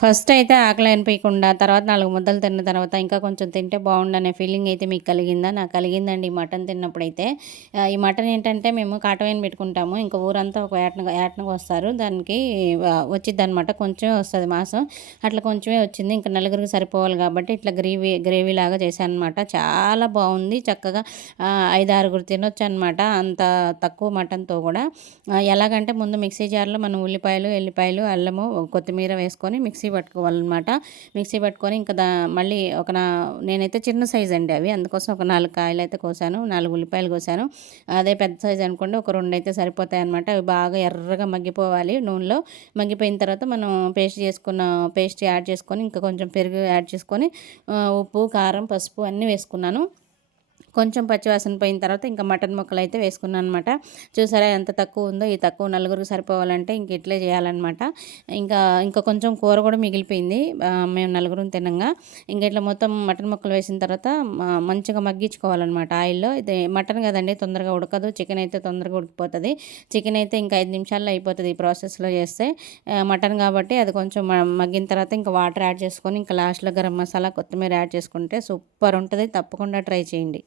First అయితే ఆకలి అనిపించకుండా తర్వాత నాలుగు ముద్దలు తిన్న తర్వాత ఇంకా కొంచెం తింటే బాగుండనే ఫీలింగ్ అయితే మీకు కలిగిందా? నాకు కలిగిందండి ఈ మటన్ తిన్నప్పుడైతే. ఈ మటన్ ఏంటంటే మేము కాటవేని పెట్టుకుంటాము. ఇంకా ఊరంతా ఒక ఏటన ఏటనకు వస్తారు. దానికి వచ్చింది అనమాట కొంచెమే వస్తుంది మాసం. అట్లా కొంచెమే వచ్చింది. ఇంకా నలుగురికి సరిపోవాలి కాబట్టి ఇట్లా గ్రేవీ గ్రేవీ లాగా చేశాను అనమాట చాలా బాగుంది. చక్కగా ఐదు ఆరుగురు తినొచ్చు అనమాట అంత తక్కువ మటన్తో కూడా. ఎలాగంటే ముందు మిక్సీ జార్లో మనం ఉల్లిపాయలు ఎల్లిపాయలు అల్లము కొత్తిమీర వేసుకొని మిక్సీ పట్టుకోవాలన్నమాట. మిక్సీ పట్టుకొని ఇంకా దా మళ్ళీ ఒక నా నేనైతే చిన్న సైజ్ అండి అవి. అందుకోసం ఒక నాలుగు కాయలు అయితే కోసాను. నాలుగు ఉల్లిపాయలు కోసాను. అదే పెద్ద సైజ్ అనుకోండి ఒక రెండు అయితే సరిపోతాయి అనమాట అవి బాగా ఎర్రగా మగ్గిపోవాలి నూనెలో. మగ్గిపోయిన తర్వాత మనం పేస్ట్ చేసుకున్న పేస్ట్ యాడ్ చేసుకొని ఇంకా కొంచెం పెరుగు యాడ్ చేసుకొని ఉప్పు కారం పసుపు అన్నీ వేసుకున్నాను. కొంచెం పచ్చివాసన పోయిన తర్వాత ఇంకా మటన్ ముక్కలు అయితే వేసుకున్నాను అనమాట చూసారా ఎంత తక్కువ ఉందో ఈ తక్కువ నలుగురికి సరిపోవాలంటే ఇంక ఇట్లే చేయాలన్నమాట. ఇంకా ఇంకా కొంచెం కూర కూడా మిగిలిపోయింది. మేము నలుగురు తినంగా. ఇంకా ఇట్లా మొత్తం మటన్ ముక్కలు వేసిన తర్వాత మంచిగా మగ్గించుకోవాలన్నమాట ఆయిల్లో. ఇది మటన్ కదండి తొందరగా ఉడకదు. చికెన్ అయితే తొందరగా ఉడికిపోతుంది. చికెన్ అయితే ఇంకా ఐదు నిమిషాల్లో అయిపోతుంది ఈ ప్రాసెస్లో చేస్తే. మటన్ కాబట్టి అది కొంచెం మగ్గిన తర్వాత ఇంకా వాటర్ యాడ్ చేసుకొని ఇంకా లాస్ట్లో గరం మసాలా కొత్తిమీర యాడ్ చేసుకుంటే సూపర్ ఉంటుంది. తప్పకుండా ట్రై చేయండి.